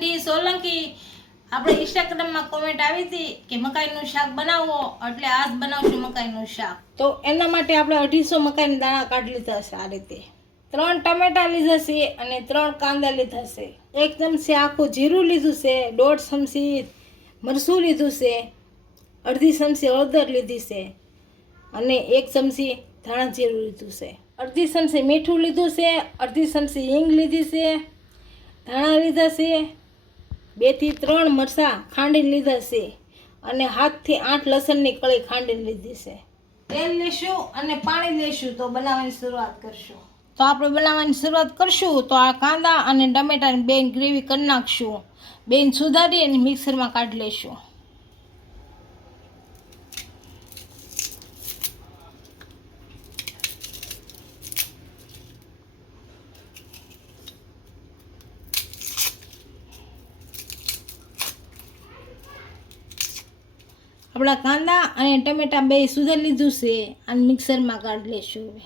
D Solanki. આપણે ઇન્સ્ટાગ્રામમાં comment આવી હતી કે મકાઈનું શાક બનાવો, એટલે આજ બનાવશું મકાઈનું શાક. તો એના માટે આપણે અઢીસો મકાઈના દાણા કાઢી લીધા છે આ રીતે. ત્રણ ટમેટા લીધા છે અને ત્રણ કાંદા લીધા છે. એક ચમચી આખું જીરું લીધું છે, દોઢ ચમચી મરસું લીધું છે, અડધી ચમચી હળદર લીધી છે અને એક ચમચી ધાણા જીરું લીધું છે. અડધી ચમચી મીઠું લીધું છે, અડધી ચમચી હિંગ લીધી છે, ધાણા લીધા છે બેથી ત્રણ મરચાં ખાંડીને લીધા છે અને હાથથી આઠ લસણની કળી ખાંડીને લીધી છે. તેલ લેશું અને પાણી લેશું તો બનાવવાની શરૂઆત કરશું. તો આપણે બનાવવાની શરૂઆત કરશું તો આ કાંદા અને ટમેટાની બેન ગ્રેવી કરી નાખશું. બેન સુધારી અને મિક્સરમાં કાઢી લેશું. આપણા કાંદા અને ટમેટા બે સુધારી લીધું છે અને મિક્સરમાં કાઢી લેશું હવે.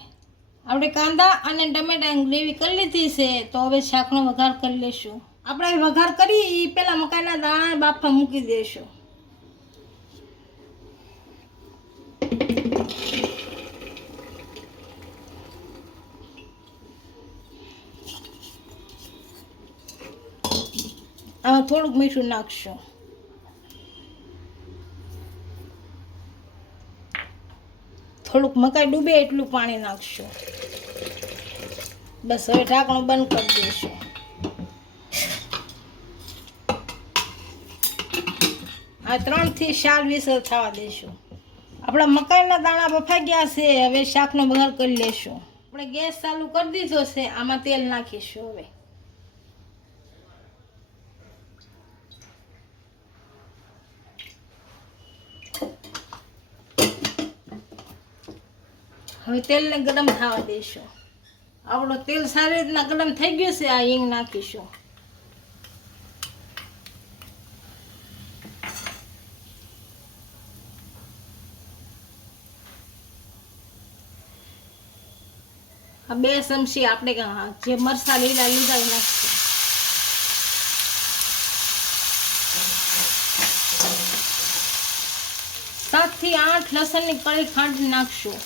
આપણે કાંદા અને ટમેટાની ગ્રેવી કરી લીધી છે, તો હવે શાકનો વઘાર કરી લેશું. આપણે વઘાર કરી એ પહેલાં મકાઈના દાણા બાફા મૂકી દઈશું આમાં થોડુંક મીઠું નાખશું. થોડુંક મકાઈ ડૂબે એટલું પાણી નાખશું. બસ હવે ઢાંકણું બંધ કરી દઈશું. આ ત્રણથી ચાર વિસર થવા દઈશું. આપણા મકાઈના દાણા બફાઈ ગયા છે, હવે શાકનો બહાર કરી લેશું. આપણે ગેસ ચાલુ કરી દીધો છે, આમાં તેલ નાખીશું હવે. હવે તેલને ગરમ થવા દઈશું આપણો તેલ સારી રીતના ગરમ થઈ ગયું છે, આ હિંગ નાખીશું. આ બે ચમચી આપણે જે મરસા લીલા લીધા એ નાખીશું. સાતથી આઠ લસણની કળી ખાંડ નાખશું.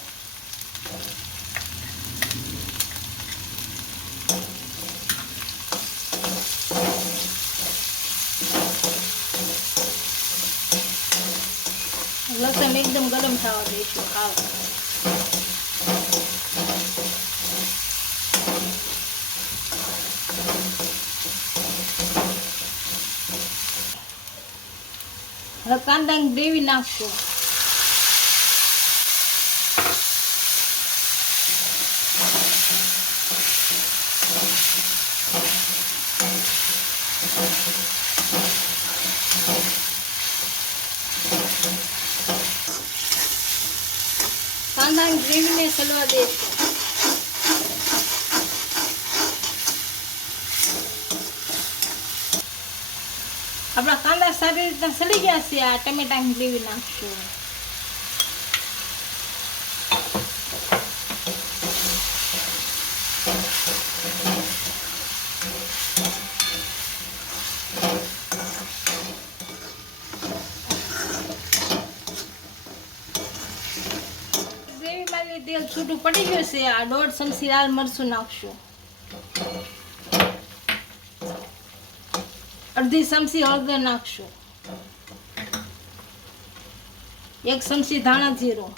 લસણ એકદમ ગરમ થવા દઈશું. હાવ હવે કાંદાની ગ્રેવી નાખશું. કાંદાની ગ્રેવીને સલવા દઈશું આપણા કાંદા સારી રીતના સડી ગયા છે, આ ટમેટાની ગ્રેવી નાખશું ગ્રેવીમાં જે તેલ છૂટું પડી ગયું છે. આ દોઢ ચમચી લાલ મરચું નાખશું. અડધી ચમચી હળદર નાખશું. એક ચમચી ધાણા જીરું.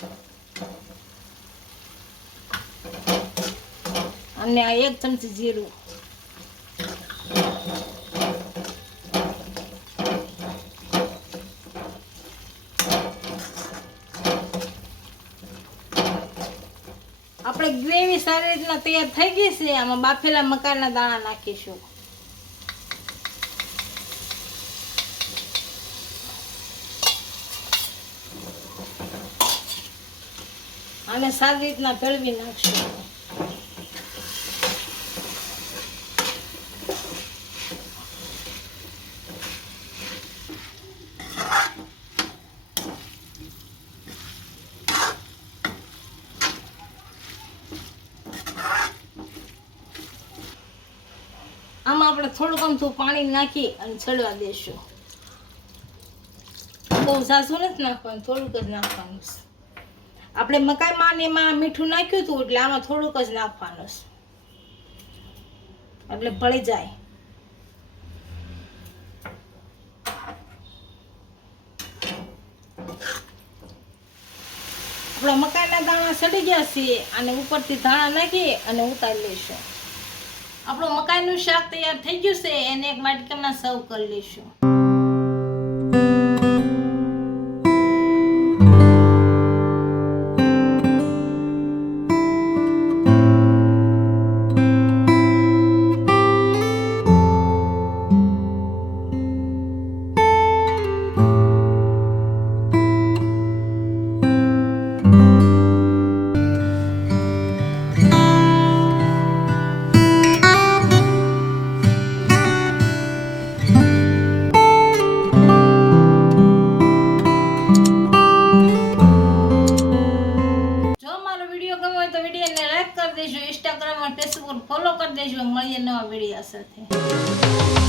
અને આ એક ચમચી જીરું. આપણે ગ્રેવી સારી રીતના તૈયાર થઈ ગઈ છે, આમાં બાફેલા મકાનના દાણા નાખીશું. અને સારી રીતના ભેળવી નાખશું. આમાં આપણે થોડુંક અમથું પાણી નાખી અને ચડવા દેશું બહુ સાસુ નથી નાખવાનું, થોડુંક જ નાખવાનું છે. આપણે મકાઈમાં ને એમાં મીઠું નાખ્યું હતું એટલે આમાં થોડુંક જ નાખવાનું છે. એટલે ભળી જાય આપણા મકાઈના દાણા સડી ગયા છે અને ઉપરથી ધાણા નાખી અને ઉતારી લઈશું આપણું મકાઈનું શાક તૈયાર થઈ ગયું છે એને એક વાટકામાં સર્વ કરી લઈશું. અને ફેસબુક ફોલો કરી દેજો મળીએ નવા વીડિયો સાથે.